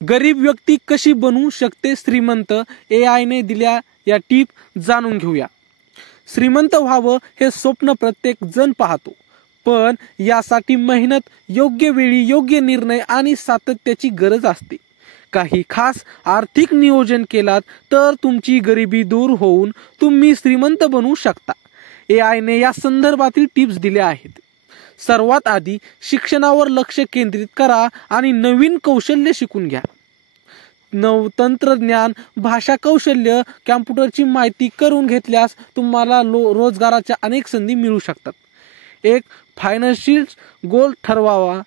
गरीब व्यक्ती कशी बनू शकते श्रीमंत, AI ने दिल्या या टिप जाणून घेऊया। श्रीमंत व्हावं हे स्वप्न प्रत्येक जण पाहतो, पण यासाठी मेहनत, योग्य वेळी योग्य निर्णय आणि सातत्याची गरज असते। काही खास आर्थिक नियोजन केलात तर तुमची गरिबी दूर होऊन तुम्ही श्रीमंत बनू शकता। AI ने या संदर्भातील टिप्स दिल्या आहेत। सर्वात आधी शिक्षणावर लक्ष केंद्रित करा आणि नवीन कौशल्य शिकून घ्या। तंत्रज्ञान, भाषा कौशल्य, कॉम्प्युटरची माहिती करून घेतल्यास तुम्हाला रोजगाराच्या अनेक संधी मिळू शकतात। एक फायनान्शियल गोल ठरवावा,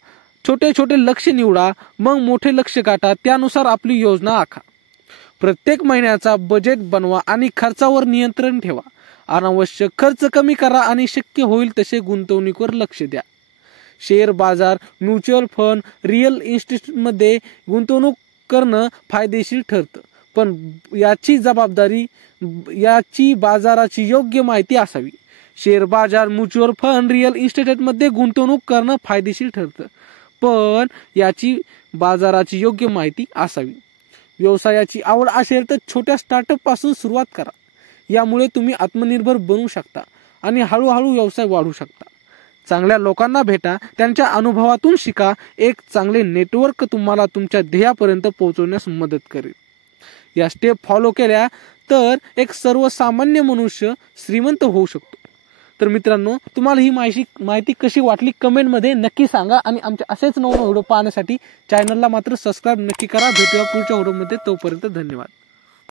छोटे छोटे लक्ष्य निवडा, मग मोठे लक्ष्य गाठा, त्यानुसार आपली योजना आखा। प्रत्येक महिन्याचा बजेट बनवा आणि खर्चावर नियंत्रण ठेवा। अनावश्यक खर्च कमी करा आणि शक्य होईल तसे गुंतवणुकीवर लक्ष द्या। शेअर बाजार, म्युच्युअल फंड, रिअल इस्टेटमध्ये गुंतवणूक करणं फायदेशीर ठरतं, पण याची बाजाराची योग्य माहिती असावी। शेअर बाजार, म्युच्युअल फंड, रिअल इस्टेटमध्ये गुंतवणूक करणं फायदेशीर ठरतं, पण याची बाजाराची योग्य माहिती असावी। व्यवसायाची आवड असेल तर छोट्या स्टार्टअप पासून सुरुवात करा। यामुळे तुम्ही आत्मनिर्भर बनू शकता आणि हळूहळू व्यवसाय वाढवू शकता। चांगल्या लोकांना भेटा, त्यांच्या अनुभवातून शिका। एक चांगले नेटवर्क तुम्हाला तुमच्या ध्येयापर्यंत पोहोचवण्यास मदत करेल। या स्टेप फॉलो केल्या तर एक सर्वसामान्य मनुष्य श्रीमंत होऊ शकतो। तर मित्रांनो, तुम्हाला ही माहिती कशी वाटली कमेंटमध्ये नक्की सांगा आणि आमचे असेच नवीन व्हिडिओ पाहण्यासाठी चॅनलला मात्र सबस्क्राईब नक्की करा। भेटूया पुढच्या व्हिडिओमध्ये, तोपर्यंत धन्यवाद।